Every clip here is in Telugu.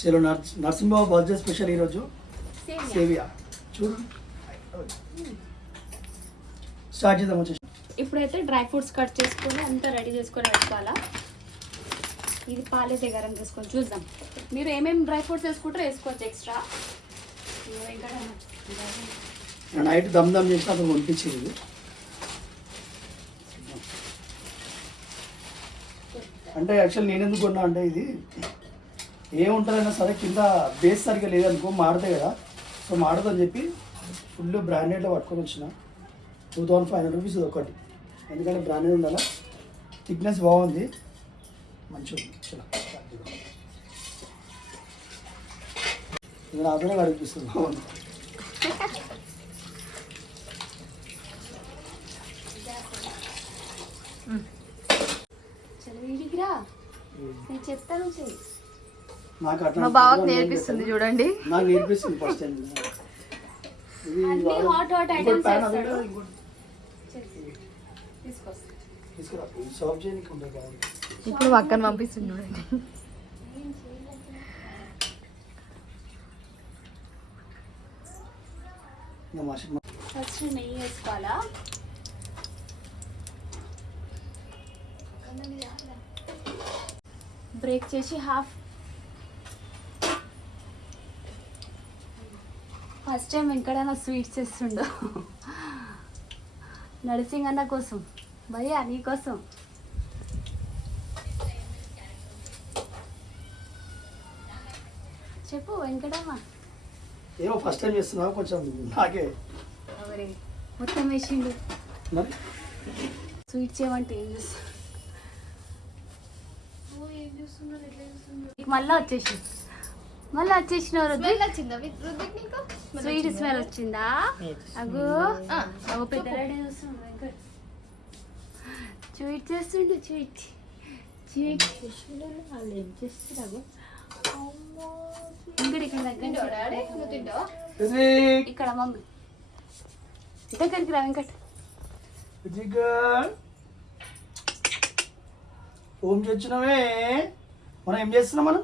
చలో నరసింహ బర్త్డే స్పెషల్ ఈరోజు సేవియా చూడు స్టార్ట్ చేద్దాం వచ్చేసి. ఇప్పుడైతే డ్రై ఫ్రూట్స్ కట్ చేసుకొని అంతా రెడీ చేసుకొని పెట్టుకోవాలా. ఇది పాలైతే గరం చేసుకొని చూద్దాం. మీరు ఏమేమి డ్రై ఫ్రూట్స్ వేసుకుంటారో వేసుకోవచ్చు ఎక్స్ట్రా. నైట్ దమ్ దమ్ చేసి అతను పంపించింది. అంటే యాక్చువల్ నేను ఎందుకు కొన్నా అంటే ఇది ఏముంటుందన్నా సరే కింద బేస్ సరిగ్గా లేదనుకో మాడతాయి కదా. సో మాడదని చెప్పి ఫుల్ బ్రాండెడ్లో పట్టుకొని వచ్చిన 2500 రూపీస్ ఒకటి. ఎందుకంటే బ్రాండెడ్ ఉండాలా, థిక్నెస్ బాగుంది, మంచిగా చలో నాతోనే కడిపిస్తుంది బాగుంది. నేను చెప్తాను నాకు అట్లా మా బావకు నేర్పిస్తుంది చూడండి. నాకు నేర్పిస్తుంది first time. Hot hot items తీసుకురా సర్వ్ చేయడానికి ఉంటుంది కదా. ఇప్పుడు పక్కన పంపిస్తుంది చూడండి. ఫస్ట్ నెయ్యి వేసుకోవాలా. బ్రేక్ చేసి హాఫ్. ఫస్ట్ టైం ఎక్కడైనా స్వీట్స్ చేస్తుండో నర్సింగ్ అన్న కోసం, భయ్యా నీ కోసం. చెప్పు వెంకటమ్మ. ఏమో ఫస్ట్ టైం చేస్తున్నావు కొంచెం నాకే మొత్తం వేసిండు. మరి స్వీట్ చేయమంటే ఏం చూస్తున్నా మళ్ళీ వచ్చేసిన స్వీట్ స్మెల్ వచ్చిందా? అగో పెద్ద స్వీట్ చేస్తుండే స్వీట్ వాళ్ళు ఏం చేస్తున్నారు? ఇక్కడ మమ్మీ దగ్గరికి రా వెంకట్. ఓం చచ్చినవే. మనం ఏం చేస్తున్నాం? మనం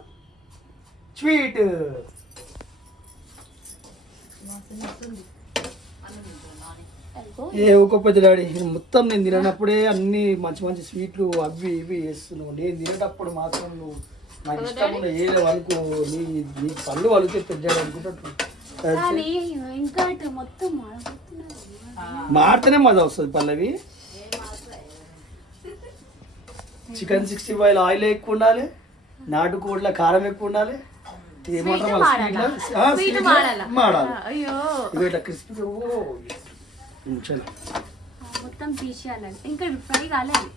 స్వీట్ ఏ ఒక పెద్ద డాడీ మొత్తం నేను తినేటప్పుడే అన్ని మంచి మంచి స్వీట్లు అవి ఇవి వేస్తున్నావు. నేను తినేటప్పుడు మాత్రం నువ్వు నాకు ఇష్టం ఉన్న ఏదో అనుకో, నీ పళ్ళు వలితే పెద్ద అనుకుంటా. మాడితేనే మజా వస్తుంది పల్లవి. చికెన్ 65 ఆయిల్ ఎక్కువ ఉండాలి, నాటుకోడ్ల కారం ఎక్కువ ఉండాలి, ఏమంటారు మాడాలి. ఇవి ఇట్లా క్రిస్పీ మొత్తం తీసేయాలండి. ఇంకా ఫ్రై కాలేదు.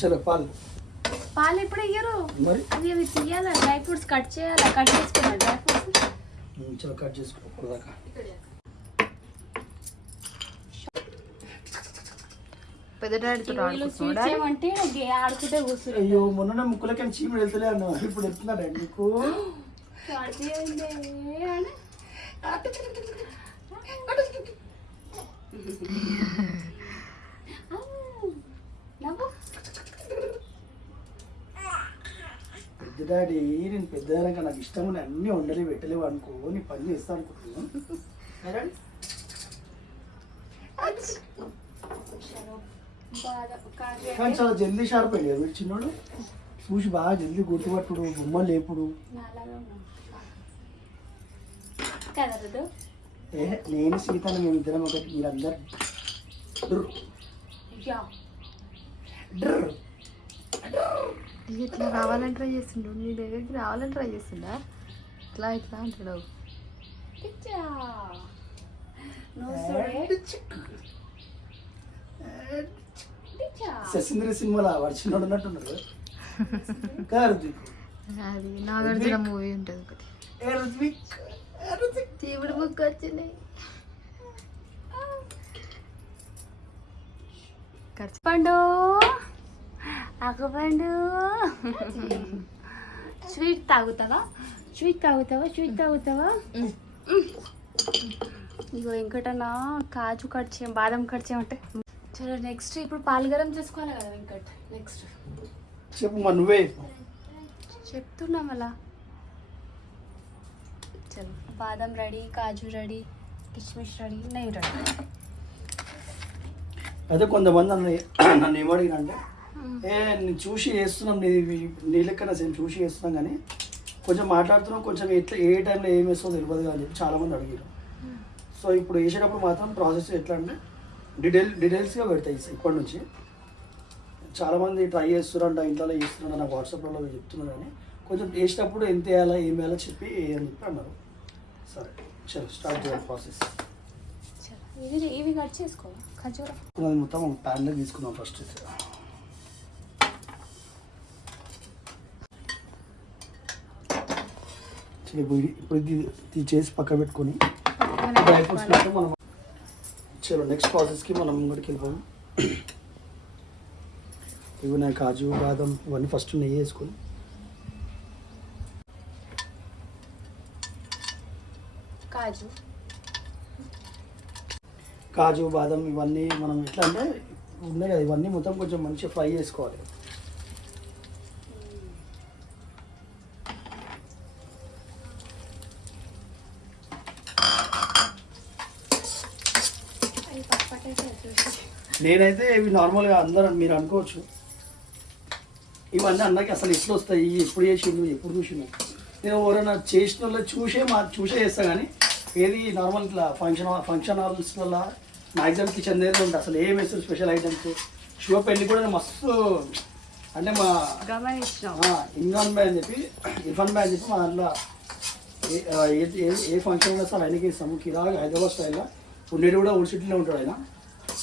చలో పాలు ఎప్పుడు ఇయ్యరు మరి, అవి అవి తీయాలా. డ్రై ఫ్రూట్స్ కట్ చేయాలా. కట్ చేసుకున్నా డ్రై ఫ్రూట్స్. చలో కట్ చేసుకోదాకా. అంటే ఆడుకుంటే కూర్చుని. అయ్యో మొన్న ముక్కులకి చీముడు వెళ్తలే అన్నా, ఇప్పుడు వెళ్తున్నాడండి నీకు. పెద్ద డాడీ నేను పెద్దదాకా నాకు ఇష్టం ఉన్నాయి అన్నీ వండలే పెట్టలేవు అనుకో, నీ పని చేస్తా అనుకుంటున్నాను. కానీ చాలా జల్దీ షార్ప్ అయ్యాడు వీడు చిన్నోడు. చూసి బాగా జల్దీ గుర్తుపట్టుడు, బొమ్మలు లేపుడు. నేను సీతాను మేము ఇద్దరం ఒకటి. మీరందరు ఇట్లా రావాలని ట్రై చేస్తుండు, నీ దగ్గరికి రావాలని ట్రై చేస్తుండా. ఇట్లా ఇట్లా అంటాడు. శశీంద్ర సినిమాలో వర్షినోడు ఉన్నట్టున్నాడు. అది నాగార్జున మూవీ ఉంటుంది ఒకటి, చీపుడు ముక్క వచ్చినాయి. పండు ఆకుపండు. స్వీట్ తాగుతావా? ఇగో వెంకటన్న కాజు కట్ బాదం కట్ చేయమంటే. చలో నెక్స్ట్ ఇప్పుడు పాలు గరం చేసుకోవాలి కదా వెంకట్. నెక్స్ట్ చెప్పు మరి నువ్వే చెప్పు. చెప్తున్నా మళ్ళా. చలో, బాదం రెడీ, కాజు రెడీ, కిస్మిస్ రెడీ, నెయ్యి రెడీ. అయితే కొంతమంది నన్ను ఏమడిగినంటే నేను చూసి చేస్తున్నాం నీ లెక్కన నేను చూసి చేస్తున్నాం కానీ కొంచెం మాట్లాడుతున్నాం, కొంచెం ఎట్లా ఏ టైంలో ఏం వేస్తుందో తెలియదు అని చెప్పి చాలామంది అడిగారు. సో ఇప్పుడు వేసేటప్పుడు మాత్రం ప్రాసెస్ ఎట్లా అంటే డీటెయిల్స్గా పెడతాయి ఇప్పటి నుంచి. చాలామంది ట్రై చేస్తున్నారంట, ఇంట్లో చేస్తున్నారంట, నాకు వాట్సాప్లో చెప్తున్నారు కానీ కొంచెం వేసేటప్పుడు ఎంత వేయాలా ఏం వేయాలో చెప్పి అని చెప్పి అన్నారు. సరే చలో స్టార్ట్ చేయాలి ప్రాసెస్. ఇవి కట్ చేసుకో ఖర్జూరం. అది మొత్తం ఒక ప్యాన్లో తీసుకుందాం ఫస్ట్. ఇప్పుడు ఇది చేసి పక్క పెట్టుకొని డ్రై ఫ్రూట్స్ మొత్తం మనం చలో నెక్స్ట్ ప్రాసెస్కి మనం ముంగడికి వెళ్ళిపోయాం. ఇవి నా కాజు బాదం ఇవన్నీ ఫస్ట్ నెయ్యి వేసుకొని కాజు బాదం ఇవన్నీ మనం ఎట్లా అంటే ఉన్నాయి కదా, ఇవన్నీ మొత్తం కొంచెం మంచిగా ఫ్రై చేసుకోవాలి. నేనైతే ఇవి నార్మల్గా అందరూ మీరు అనుకోవచ్చు ఇవన్నీ అన్నకి అసలు ఎట్లా వస్తాయి, ఎప్పుడు చేసిండు, ఎప్పుడు చూసిండు. నేను ఎవరైనా చేసిన వాళ్ళు చూసే చేస్తాను కానీ ఏది నార్మల్ ఇట్లా ఫంక్షన్ హాల్స్లలో మ్యాక్సిమం కిచెన్ దగ్గర ఉంటుంది. అసలు ఏం వేస్తారు స్పెషల్ ఐటమ్స్. శివ పెళ్ళి కూడా నేను మస్తు అంటే మా ఇమ్రాన్ బాయ్ అని చెప్పి ఇర్ఫాన్ బాయ్ అని చెప్పి మా దాంట్లో ఏ ఫంక్షన్ వస్తే ఆయనకి ఇస్తాము. కిరాగా హైదరాబాద్ స్టైల్లో ఉండేది కూడా ఓల్డ్ సిటీలో ఉంటాడు ఆయన.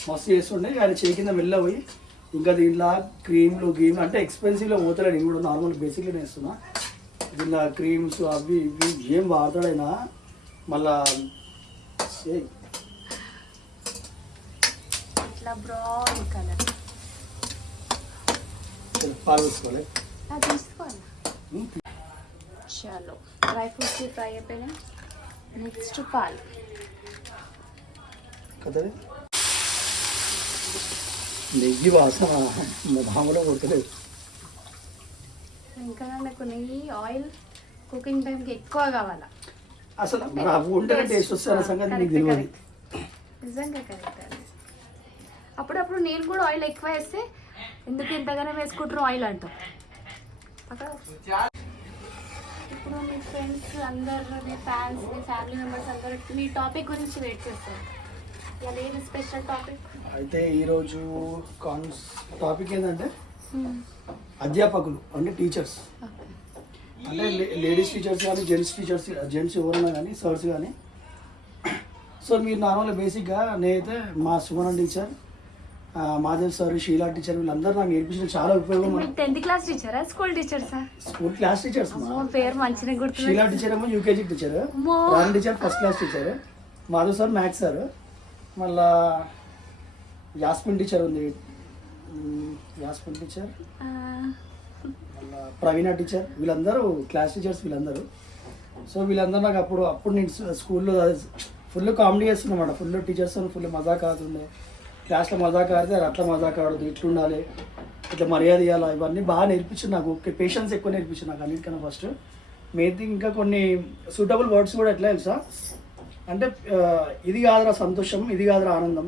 మస్తు చేస్తుండే ఆయన చేయి కింద వెళ్ళబోయి ఇంకా దీంట్లో క్రీమ్లు అంటే ఎక్స్పెన్సివ్లో పోతాడు. నేను కూడా నార్మల్ బేసిక్గా వేస్తున్నా. దీంట్లో క్రీమ్స్ అవి ఇవి ఏం వాడతాడైనా మళ్ళా పాలు వేసుకోవాలి. చలో డ్రై ఫ్రూట్స్ ఫ్రై అయిపోయినా నెక్స్ట్ పాలు కదా. నెయ్యి వాసన మామూలుగా కొట్టలేదు. ఇంకా నాకు నెయ్యి ఆయిల్ కుకింగ్ టైంకి ఎక్కువ కావాలా. అసలు మన వంటగా టేస్ట్ వస్తే సంగతి మీకు తెలియదు. నిజంగా కరెక్ట్. అప్పుడప్పుడు నేను కూడా ఆయిల్ ఎక్కువ వేస్తే ఎందుకు ఎంతగానో వేసుకుంటారు ఆయిల్ అంటాం. ఇప్పుడు మీ ఫ్రెండ్స్ అందరు, మీ ఫ్యాన్స్, మీ ఫ్యామిలీ మెంబర్స్ అందరూ మీ టాపిక్ గురించి వెయిట్ చేస్తారు. ఇలా ఏది స్పెషల్ టాపిక్? అయితే ఈరోజు టాపిక్ ఏంటంటే అధ్యాపకులు అంటే టీచర్స్. అంటే లేడీస్ టీచర్స్ కానీ జెంట్స్ ఎవరైనా కానీ సర్స్ కానీ. సో మీరు నార్మల్గా బేసిక్గా నేనైతే మా Suman teacher, Madhav sir, Sheela teacher వీళ్ళందరూ నాకు నేర్పించిన చాలా ఉపయోగం. 10th క్లాస్ టీచరా, స్కూల్ టీచర్సా? School class teachers. పేరు మంచిగా గుర్తు. షీలా టీచర్ ఏమో UKG teacher, Rani teacher first class teacher, Madhav sir maths sir, మళ్ళా యాస్మిన్ టీచర్ ఉంది, యాస్మిన్ టీచర్, మళ్ళీ ప్రవీణ టీచర్, వీళ్ళందరూ క్లాస్ టీచర్స్ వీళ్ళందరూ. సో వీళ్ళందరూ నాకు అప్పుడు నేను స్కూల్లో ఫుల్ కామెడీ చేస్తున్నమాట. ఫుల్ టీచర్స్ ఫుల్ మజాక్ ఆడుతుండే. క్లాస్లో మజాక్ ఆడితే అట్లా మజాక్ ఆడదు, ఇట్లుండాలి, ఇట్లా మర్యాద ఇవ్వాలి, ఇవన్నీ బాగా నేర్పించింది నాకు. పేషెన్స్ ఎక్కువ నేర్పించింది నాకు అన్నిటికన్నా ఫస్ట్. మెయిన్ థింగ్ ఇంకా కొన్ని సూటబుల్ వర్డ్స్ కూడా ఎట్లా తెలుసా అంటే ఇది కాదురా సంతోషం, ఇది కాదురా ఆనందం.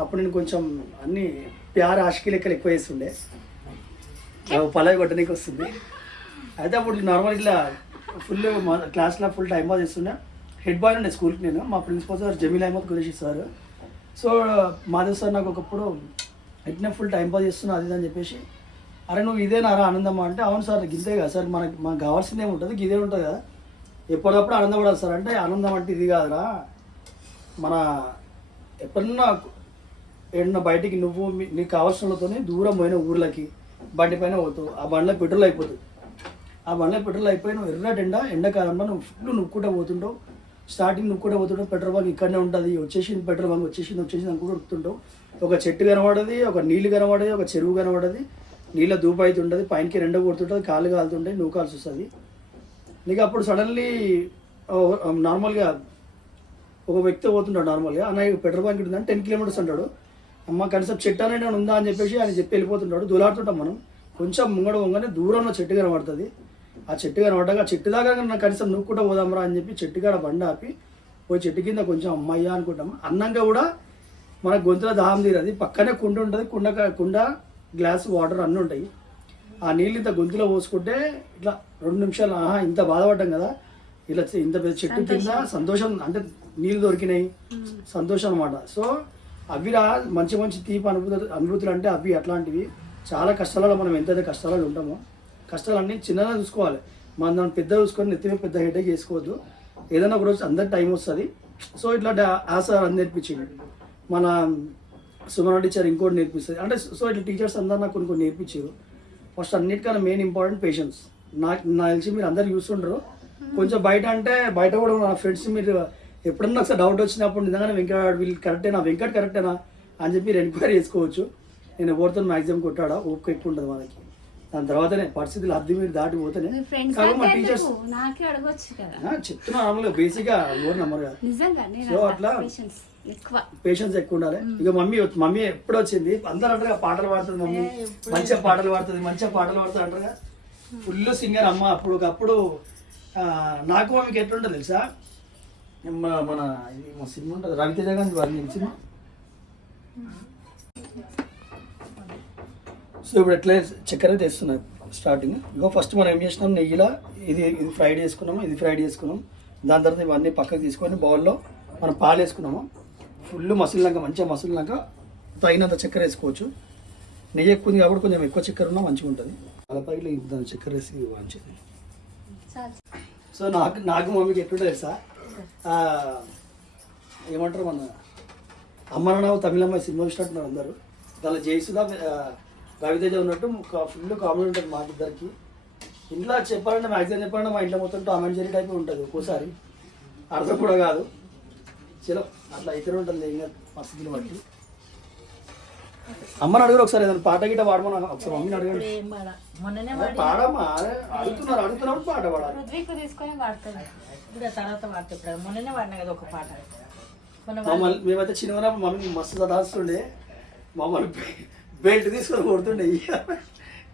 అప్పుడు నేను కొంచెం అన్ని ప్యార్ ఆశకి లెక్కలు ఎక్కువ వేస్తుండే, పలాయి కొట్టడానికి వస్తుంది. అయితే అప్పుడు నార్మల్ ఇట్లా ఫుల్ క్లాస్లో ఫుల్ టైం పాస్ చేస్తుండే. హెడ్ బాయ్ ఉండే స్కూల్కి నేను. మా principal sir Jameel Ahmed Qureshi sir. So Madhav sir నాకు ఒకప్పుడు ఇట్నే ఫుల్ టైం పాస్ చేస్తున్నా అది అని చెప్పేసి, అరే నువ్వు ఇదే నారా ఆనందమ్మా అంటే, అవును సార్ గిదే కదా సార్, మనకు కావాల్సిందే ఉంటుంది, గిదే ఉంటుంది కదా, ఎప్పటికప్పుడు ఆనందపడాలి సార్ అంటే, ఆనందం అంటే ఇది కాదురా, మన ఎప్పుడన్నా ఏడన్నా బయటికి నువ్వు నీకు కావాల్సినతో దూరం పోయిన ఊర్లకి బండి పైన పోతావు, ఆ బండిలో పెట్రోల్ అయిపోతుంది. ఆ బండిలో పెట్రోల్ అయిపోయి నువ్వు ఎండాకాలంలో నువ్వు ఫుల్ నువ్వుకుంటూ పోతుంటావు. స్టార్టింగ్ నువ్వుకుంటూ పోతుంటావు, పెట్రోల్ బంక్ ఇక్కడనే ఉంటుంది, వచ్చేసింది పెట్రోల్ బంక్ వచ్చేసింది అనుకుంటూ ఉరుకుతుంటావు. ఒక చెట్టు కనబడది, ఒక నీళ్ళు కనబడది, ఒక చెరువు కనబడది, నీళ్ళ దూపు అవుతుంటుంది, పైనకి రెండో కొడుతుంటుంది, కాళ్ళు కాలుతుంటాయి, నువ్వు కాల్సి వస్తుంది నీకు. అప్పుడు సడన్లీ నార్మల్గా ఒక వ్యక్తి పోతుంటాడు నార్మల్గా, అన్న పెట్రోల్ బంక్ ఉంటుందని 10 కిలోమీటర్స్ అంటాడు. అమ్మ కనీసం చెట్టు అనేది ఉందా అని చెప్పేసి ఆయన చెప్పి వెళ్ళిపోతుంటాడు. దూలాడుతుంటాం మనం, కొంచెం ముంగడ వంగనే దూరంలో చెట్టు కనబడుతుంది. ఆ చెట్టు కనబడ్డాక ఆ చెట్టు దాకా నాకు కనీసం నువ్వు కూడా పోదాంరా అని చెప్పి చెట్టు కాడ బండి ఆపి పోయి చెట్టు కింద కొంచెం అమ్మయ్యా అనుకుంటాము. అన్నంగా కూడా మన గొంతులో దాహం తీరది. పక్కనే కుండ ఉంటుంది, కుండ గ్లాస్ వాటర్ అన్నీ ఉంటాయి. ఆ నీళ్ళు ఇంత గొంతులో పోసుకుంటే ఇట్లా 2 నిమిషాలు ఇంత బాధపడ్డాం కదా, ఇలా ఇంత పెద్ద చెట్టు కింద సంతోషం, అంటే నీళ్ళు దొరికినాయి సంతోషం అనమాట. సో అవిరా మంచి మంచి తీపి అనుభూతులు అంటే అవి అట్లాంటివి. చాలా కష్టాలలో మనం ఎంతైతే కష్టాలలో ఉంటామో కష్టాలన్నీ చిన్నగా చూసుకోవాలి. మనం దాన్ని పెద్ద చూసుకొని నెత్తిమే పెద్ద హెడేక్ చేసుకోవద్దు. ఏదైనా ఒక రోజు అందరి టైం వస్తుంది. సో ఇట్లా ఆశ అని నేర్పించింది మన సుమన టీచర్. ఇంకోటి నేర్పిస్తుంది అంటే సో ఇట్లా టీచర్స్ అందరూ నాకు కొన్ని నేర్పించారు. ఫస్ట్ అన్నిటికన్నా మెయిన్ ఇంపార్టెంట్ పేషెన్స్. నాకు తెలిసి మీరు అందరు చూస్తుంటారు. కొంచెం బయట అంటే బయట కూడా నా ఫ్రెండ్స్ మీరు ఎప్పుడన్నా ఒకసారి డౌట్ వచ్చినప్పుడు నిజంగానే వీళ్ళు కరెక్టేనా, వెంకట్ కరెక్టేనా అని చెప్పి మీరు ఎంక్వైరీ చేసుకోవచ్చు. నేను ఎవరితో మ్యాక్సిమం కొట్టాడా ఓపిక ఎక్కువ ఉంటుంది మనకి. దాని తర్వాతనే పరిస్థితులు అద్దె మీరు దాటిపోతేనే మా టీచర్స్ చెప్తున్నా మామూలుగా బేసిక్గా ఎవరు నమ్మరు కదా. సో అట్లా పేషెన్స్ ఎక్కువ ఉండాలి. ఇక మమ్మీ ఎప్పుడు వచ్చింది అందరూ అంటారు పాటలు పాడుతుంది మమ్మీ, మంచిగా పాటలు పాడుతుంది అంటారుగా. ఫుల్ సింగర్ అమ్మ. ఒకప్పుడు నాకు మమ్మీకి ఎట్లుంటుంది తెలుసా, మన సినిమా ఉంటుంది రవితేజ గారి వారి సినిమా. సో ఇప్పుడు ఎట్లా చక్కెర తెస్తున్నారు స్టార్టింగ్. ఇగో ఫస్ట్ మనం ఏం చేసినాం, నెయ్యిలా ఇది ఫ్రైడ్ చేసుకున్నాం. దాని తర్వాత ఇవన్నీ పక్కకు తీసుకొని బౌల్లో మనం పాలు వేసుకున్నాము. ఫుల్ మసిలినాక మంచిగా మసిలినాక తగినంత చక్కెర వేసుకోవచ్చు. నెయ్యి ఎక్కువ ఉంది కాబట్టి కొంచెం ఎక్కువ చక్కెర ఉన్నా మంచిగా ఉంటుంది. అలపాయిలో దాని చక్కెర వేసి మంచిది. సో నాకు మమ్మీకి ఎట్లుంటుంది తెలుసా, ఏమంటారు మన అమ్మనావు తమిళమ్మాయి సినిమా చూసినట్టున్నారు అందరూ. దానిలో జయసుధా రవితేజ ఉన్నట్టు ఫుల్ కామెడీ ఉంటుంది మాకిద్దరికి. ఇంట్లో చెప్పాలంటే మ్యాక్సిమం చెప్పాలంటే మా ఇంట్లో మొత్తం టామ్ అండ్ జెర్రీ టైప్ ఉంటుంది. ఒక్కోసారి అర్థం కూడా కాదు. చలో అట్లా అయితే ఉంటుంది ఇంకా పరిస్థితులు బట్టి. అమ్మని అడుగురు ఒకసారి ఏదైనా పాట గిట్ట పాడమని ఒకసారి మమ్మీని అడగండి. పాడమ్మా అడుగుతున్నప్పుడు పాట పాడాలి. మమ్మల్ని మేమైతే చిన్నప్పుడు మమ్మీ మస్తు చదాస్తుండే. మమ్మల్ని బెల్ట్ తీసుకొని కొడుతుండే.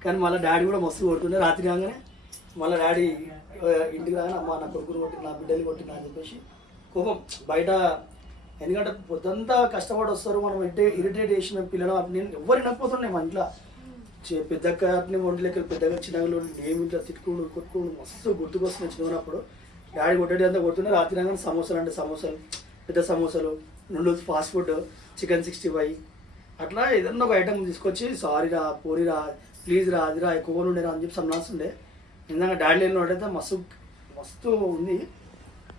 కానీ మళ్ళీ డాడీ కూడా మస్తు కొడుతుండే. రాత్రి రాగానే మళ్ళీ డాడీ ఇంటికి రాగానే అమ్మ నా కొడుకుని కొట్టిన, నా బిడ్డలు కొట్టిన అని చెప్పేసి కోపం బయట. ఎందుకంటే పొద్దంతా కష్టపడి వస్తారు, మనం ఇరిటేట్ చేసిన పిల్లలు. నేను ఎవరు వినకపోతుండే మా ఇంట్లో. పెద్దక్కని ఒంట్లోకి పెద్దగా చిన్నగా ఏమి ఇట్లా తిట్టుకుని కొట్టుకుని మస్తు గుర్తుకొస్తున్నాయి. చిన్నప్పుడు డాడీ కొట్టేది అంతా కొడుతుండే. రాత్రి రాగానే సమోసాలు అంటే సమోసాలు, పెద్ద సమోసాలు, నూడిల్స్, ఫాస్ట్ ఫుడ్, చికెన్ 65 అట్లా ఏదన్నా ఒక ఐటమ్ తీసుకొచ్చి సారీరా, పోరిరా, ప్లీజ్ రా, అదిరా, ఎక్కువ ఉండేరా అని చెప్పి సన్నాస్తుండే. నిజంగా డాడీ లేని వాడైతే మస్తు ఉంది.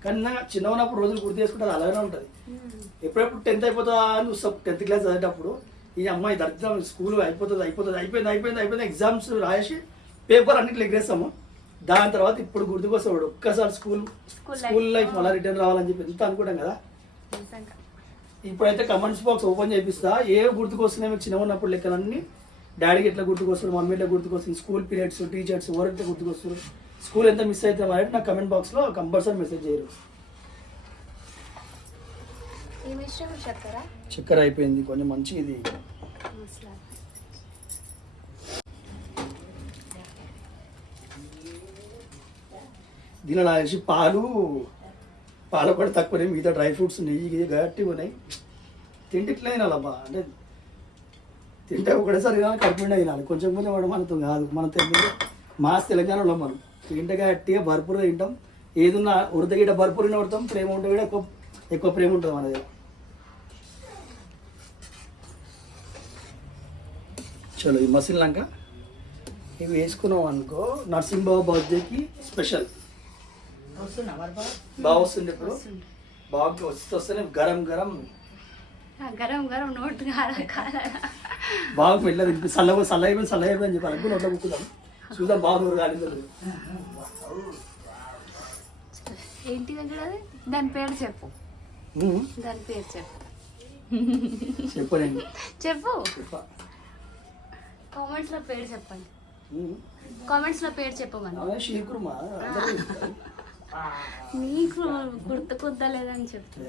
కానీ నిజంగా చిన్న ఉన్నప్పుడు రోజులు గుర్తు చేసుకుంటే అది అలాగే ఉంటుంది. ఎప్పుడెప్పుడు 10th అయిపోతుందా అని చూస్తాం. 10th క్లాస్ చదివేటప్పుడు ఈ అమ్మాయి దరిద్రం స్కూల్ అయిపోతుంది ఎగ్జామ్స్ రాసి పేపర్ అన్నింటిలో ఎగరేస్తాము. దాని తర్వాత ఇప్పుడు గుర్తుకొస్తాడు ఒక్కసారి స్కూల్ లైఫ్ మళ్ళీ రిటర్న్ రావాలని చెప్పి ఎంత అనుకుంటాం కదా. ఇప్పుడైతే కమెంట్స్ బాక్స్ ఓపెన్ చేపిస్తా. ఏ గుర్తుకొస్తున్నాయి మీకు చిన్న ఉన్నప్పుడు లెక్కలన్నీ. డాడీకి ఎట్లా గుర్తుకొస్తారు, మమ్మీ ఎట్లా గుర్తుకొస్తుంది, స్కూల్ పీరియడ్స్, టీచర్స్ ఎవరైతే గుర్తుకొస్తారు, స్కూల్ ఎంత మిస్ అయితే అనేది నాకు కమెంట్ బాక్స్లో కంపల్సరీ మెసేజ్ చేయరు. చక్కెర అయిపోయింది కొంచెం మంచి. ఇది దీనిలో నాకు తెలిసి పాలు కూడా తక్కువనే, మిగతా డ్రై ఫ్రూట్స్ నెయ్యి గట్టిగా ఉన్నాయి. తింటిట్లే తినాలబ్బా. అంటే తింటే ఒకటేసారి తినాలి, కడుపుండే తినాలి. కొంచెం వాడు మనతో కాదు. మన తెలంగాణలో మనం తింటే గట్టిగా భర్పూర్గా తింటాం. ఏదున్నా ఉడతగిట భర్పూర్గా పడతాం. ప్రేమ ఉంటే కూడా ఎక్కువ ప్రేమ ఉంటుంది మన దగ్గర. చలో ఈ మసిలినాక ఇవి వేసుకున్నాం అనుకో. నరసింహబాబు బర్త్డేకి స్పెషల్ బాగా వస్తుంది. ఇప్పుడు బాగా వస్తేనే గరం గరం నోట్ బాగా మెల్ల తినిపి చల్ల అయిపోయింది చెప్పి అనుకుని నోట్లో కుక్కుదాం. చూద్దాం బాగా నూరు కాలిందో. ఏంటి దాని పేరు చెప్పు. దాని పేరు చెప్పండి. చెప్పు. కామెంట్స్ లో పేరు చెప్పండి. కామెంట్స్ లో పేరు చెప్పమని. శీకుర్మా నీకు గుర్తుకొద్దలేదని చెప్తా.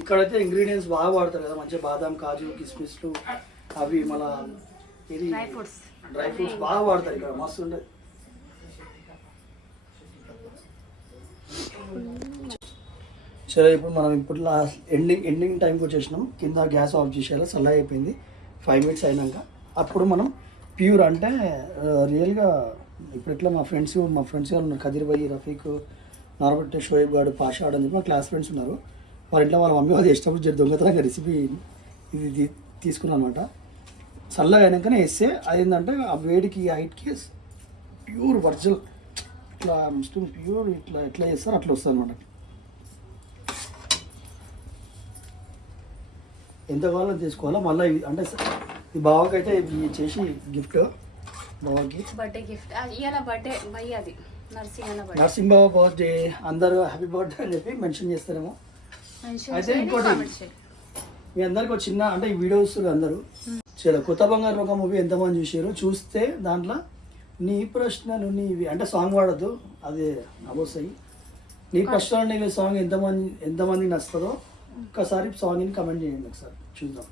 ఇక్కడైతే ఇంగ్రీడియంట్స్ బాగా వాడతారు కదా, మంచిగా బాదాం, కాజు, కిస్మిస్లు, అవి మన ఇది డ్రై ఫ్రూట్స్ డ్రై ఫ్రూట్స్ బాగా వాడతారు ఇక్కడ, మస్తు ఉంటుంది. సరే ఇప్పుడు మనం ఇప్పుడు లాస్ట్ ఎండింగ్ టైంకి వచ్చేసినాం. కింద గ్యాస్ ఆఫ్ చేసేయాలి, చల్ల అయిపోయింది. 5 మినిట్స్ అయినాక అప్పుడు మనం ప్యూర్ అంటే రియల్గా ఇప్పుడు ఇట్లా మా ఫ్రెండ్స్ వాళ్ళు ఉన్నారు, కదిర్ భాయ్, రఫీక్, నార్బట్, షోయబ్ గాడు, పాషాడ్ అని చెప్పి మా క్లాస్ ఫ్రెండ్స్ ఉన్నారు. వాళ్ళ ఇంట్లో వాళ్ళ మమ్మీ వాళ్ళు చేసినప్పుడు దొంగతనంగా రెసిపీ ఇది తీసుకున్నాను అనమాట. చల్లగా అయినాకనే వేస్తే అది ఏంటంటే ఆ వేడికి హైట్కి ప్యూర్ వర్జల్ ఇట్లా ముస్లిం ప్యూర్ ఇట్లా ఎట్లా చేస్తారు అట్లా వస్తుంది అనమాట. ఎంత కావాలో తీసుకోవాలా. మళ్ళీ అంటే ఈ బావకి అయితే ఇది చేసి గిఫ్ట్ బావకి బర్త్డే గిఫ్ట్ ఇవాళ బర్త్డే భయ్, అది నర్సింగ్ బావ బర్త్డే, అందరూ హ్యాపీ బర్త్డే అని చెప్పి మెన్షన్ చేస్తారేమో. అయితే ఇంకోటి మీ అందరికి ఒక చిన్న అంటే ఈ వీడియో చూస్తారు అందరూ. చాలా కొత్త బంగారు ఒక మూవీ ఎంతమంది చూసారు, చూస్తే దాంట్లో నీ ప్రశ్నలు నీవి అంటే సాంగ్ వాడద్దు, అదే నవోసాయి. నీ ప్రశ్నలు నీవి సాంగ్ ఎంతమందికి నచ్చుతుందో ఒక్కసారి సాంగ్ని కమెంట్ చేయండి, ఒకసారి చూద్దాం.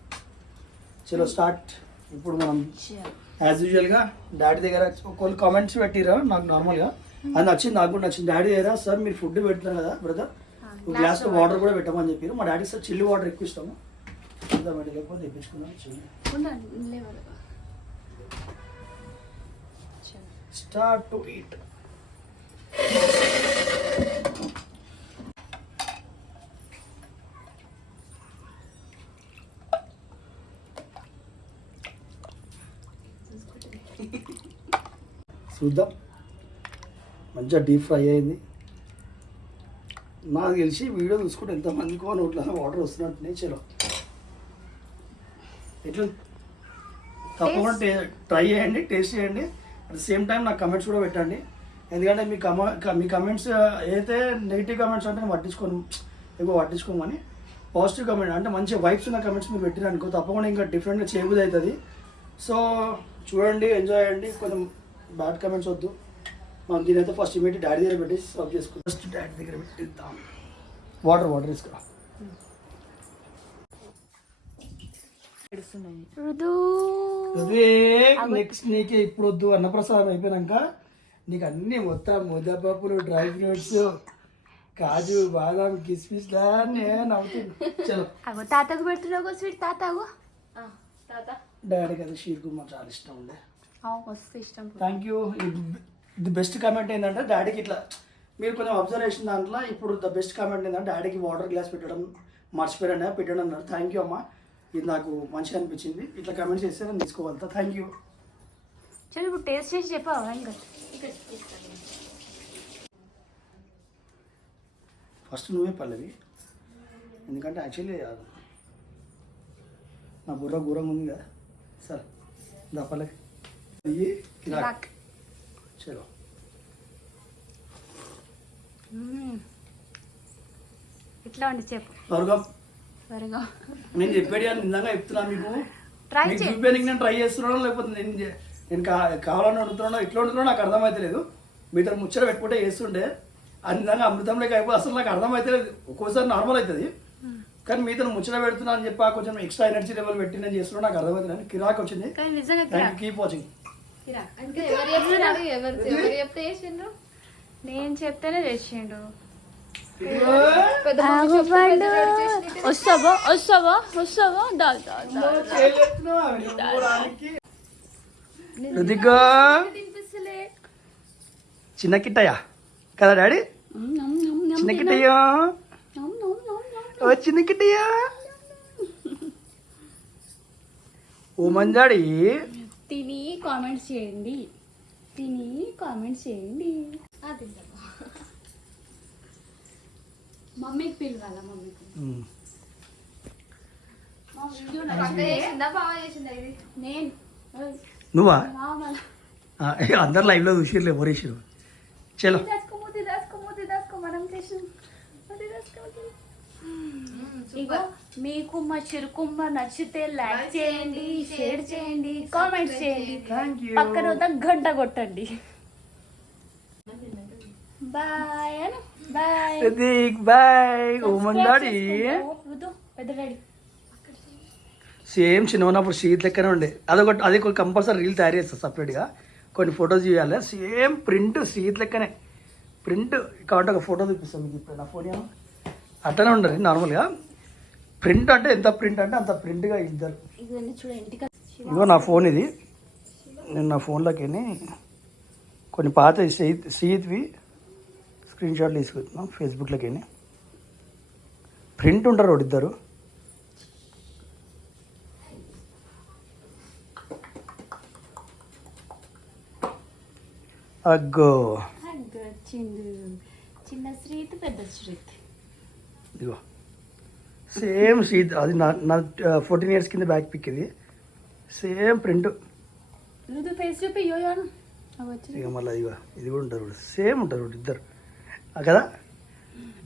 చలో స్టార్ట్. ఇప్పుడు మనం యాజ్ యూజువల్గా డాడీ దగ్గర కొన్ని కామెంట్స్ పెట్టిరా నాకు నార్మల్గా, అది నచ్చింది, నాకు కూడా నచ్చింది. డాడీ దగ్గర సార్ మీరు ఫుడ్ పెడుతున్నారు కదా బ్రదర్, గ్లాస్లో వాటర్ కూడా పెట్టమని చెప్పారు. మా డాడీ సార్ చిల్లి వాటర్ ఎక్కువ ఇస్తాము, చూద్దాం అంటే లేకపోతే తెప్పించుకున్నాం. Start to eat. చూద్దాం, మంచిగా డీప్ ఫ్రై అయింది. నాకు తెలిసి వీడియో చూసుకుంటే ఎంతమందికో నోట్లో వాటర్ వస్తున్నట్టు. చలో ఎట్లా తప్పకుండా ట్రై చేయండి, టేస్ట్ చేయండి. అట్ ద సేమ్ టైం నాకు కమెంట్స్ కూడా పెట్టండి. ఎందుకంటే మీ కమెంట్స్ ఏదైతే నెగిటివ్ కమెంట్స్ అంటే నేను ఎక్కువ పట్టించుకోమని, పాజిటివ్ కమెంట్ అంటే మంచి వైబ్స్ ఉన్న కమెంట్స్ మీరు పెట్టిరనుకో తప్పకుండా ఇంకా డిఫరెంట్గా చేయబుద్ధి అవుతుంది. సో చూడండి, ఎంజాయ్ చేయండి. కొంచెం బ్యాడ్ కమెంట్స్ వద్దు. మనం దీనైతే ఫస్ట్ ఇమీడియట్ డాడీ దగ్గర పెట్టి సర్వ్ చేసుకుంటాం. ఫస్ట్ డాడీ దగ్గర పెట్టిద్దాం. వాటర్ ఇసుక నెక్స్ట్ నీకే ఇప్పుడు వద్దు, అన్నప్రసాదం అయిపోయినాక నీకు అన్ని మొత్తం ముద్దపప్పులు, డ్రై ఫ్రూట్స్, కాజు, బాదాం, కిస్మిస్ నేను అవుతుంది. చలో తాతకు పెడుతున్నావు స్వీట్. తాతకు డాడీకి అది షీర్ కుర్మా చాలా ఇష్టం ఉండే. మస్తు ఇష్టం. Thank you. The best comment ఏంటంటే డాడీకి ఇట్లా మీరు కొంచెం అబ్జర్వేషన్ దాంట్లో ఇప్పుడు ద బెస్ట్ కామెంట్ ఏంటంటే డాడీకి వాటర్ గ్లాస్ పెట్టడం మర్చిపోయాను పెట్టడం అన్నారు. థ్యాంక్ యూ అమ్మ, ఇది నాకు మంచిగా అనిపించింది. ఇట్లా కమెంట్స్ చేస్తే నేను తీసుకోగలుగుతా. Thank you. చలో ఇప్పుడు టేస్ట్ చేసి చెప్పావా? ఇంకా ఫస్ట్ నువ్వే పల్లవి, ఎందుకంటే యాక్చువల్లీ నా బుర్ర ఘోరంగా ఉంది కదా. సరే దా పల్లవి. చలో ఇట్లా ఉండి చెప్పు. త్వరగా త్వరగా నేను చెప్పేది అని నిజంగా చెప్తున్నా మీకు. చూపించడానికి నేను ట్రై చేస్తున్నాను, లేకపోతే నేను కావాలని వండుతున్నానో ఇట్లా వండుతున్నా నాకు అర్థమైతలేదు. మీతో ముచ్చట పెట్టుకుంటే చేస్తుండే అది నిజంగా అమృతంలోకి అయిపోయి అసలు నాకు అర్థమైతలేదు. ఒక్కోసారి నార్మల్ అవుతుంది, కానీ మీతో ముచ్చట పెడుతున్నా అని చెప్పి కొంచెం ఎక్స్ట్రా ఎనర్జీ లెవెల్ పెట్టి నేను చేస్తున్నా నాకు అర్థమవుతుంది. కిరాక్ వచ్చింది. Keep watching. నేను చెప్తేనే చేసిండు. చిన్న కిట్టయ్యా కదా డాడీ, చిన్న కిట్టయ్యా చిన్న కిట్టయ్యా ఓ మంజాడి. తిని కామెంట్స్ చేయండి, తిని కామెంట్స్ చేయండి. మమ్మీకి పిలవాలా? మమ్మీకి నువ్వా? అందరు లైవ్ లో చూసిర్రు, ఎవరేసారు? చలో ఇగో మీకు మా చిరుకుమ్మ నచ్చితే లైక్ చేయండి, షేర్ చేయండి, కామెంట్స్ చేయండి, పక్కన గంట కొట్టండి. బాయ్ అను. Bye bye. ఓ మందాడి పెద్ద డాడీ సేమ్ చిన్న ఉన్నప్పుడు షీట్ లెక్కనే ఉండే అది ఒక కంపల్సరీ రీల్ తయారు చేస్తా సపరేట్గా కొన్ని ఫొటోస్ చేయాలి సేమ్ ప్రింట్ షీట్ లెక్కనే ప్రింట్ కాబట్టి ఒక ఫోటో చూపిస్తాను మీకు ఇప్పుడు నా ఫోన్ ఏమో అట్లనే ఉండదు నార్మల్గా ప్రింట్ అంటే ఎంత ప్రింట్ అంటే అంత ప్రింట్గా ఇద్దరు ఇవన్నీ చూడ ఇంటికి ఇదిగో నా ఫోన్ ఇది నేను నా ఫోన్లోకి కొన్ని పాత షీట్వి స్క్రీన్ షాట్లు తీసుకుంటున్నాం ఫేస్బుక్లోకి ప్రింట్ ఉంటారు ఒకటి ఇద్దరు అగ్గో చిన్న శ్రీత్ పెద్ద శ్రీత్ ఇదిగో సేమ్ షీట్ అది నా 14 years కింద బ్యాక్ పిక్ ఇది సేమ్ ప్రింట్ రుదు ఫేస్ చూపి యోయాను ఇక మళ్ళీ ఇదిగో ఇది కూడా ఉంటారు సేమ్ ఉంటారు ఇద్దరు కదా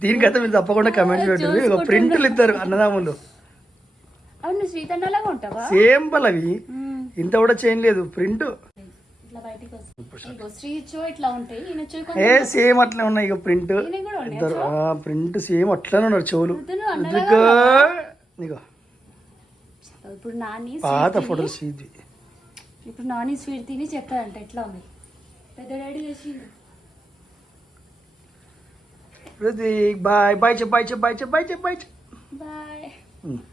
దీనికైతే మీరు తప్పకుండా కమెంట్ పెట్టండి ఇక ప్రింట్లు ఇద్దరు అన్నదమ్ములు అవును శ్రీత్ అన్నలాగా ఉంటావా సేమ్ పల్లవి ఇంత కూడా చేంజ్ లేదు ప్రింట్ ఇట్లా బయటికి వస్తుంది శ్రీచో ఇట్లా ఉంటాయి ఈయన చెవి ఏ సేమ్ అట్లనే ఉన్నాయి ఇక ప్రింట్ ఈయన కూడా ఉన్నాయి ఇద్దరు ప్రింట్ సేమ్ అట్లనే ఉన్నారు చెవులు నీకో ఇప్పుడు నాని పాత ఫోటోస్ ఇది ఇప్పుడు నాని స్వీట్ తిని చెప్పాడంట ఎట్లా ఉంది పెద్ద డాడీ చేసిండు బాయ్ బాయ్ చెప్పు బాయ్ చెప్పు బాయ్ చెప్పు బాయ్ చెప్పు బాయ్ చెప్పు బాయ్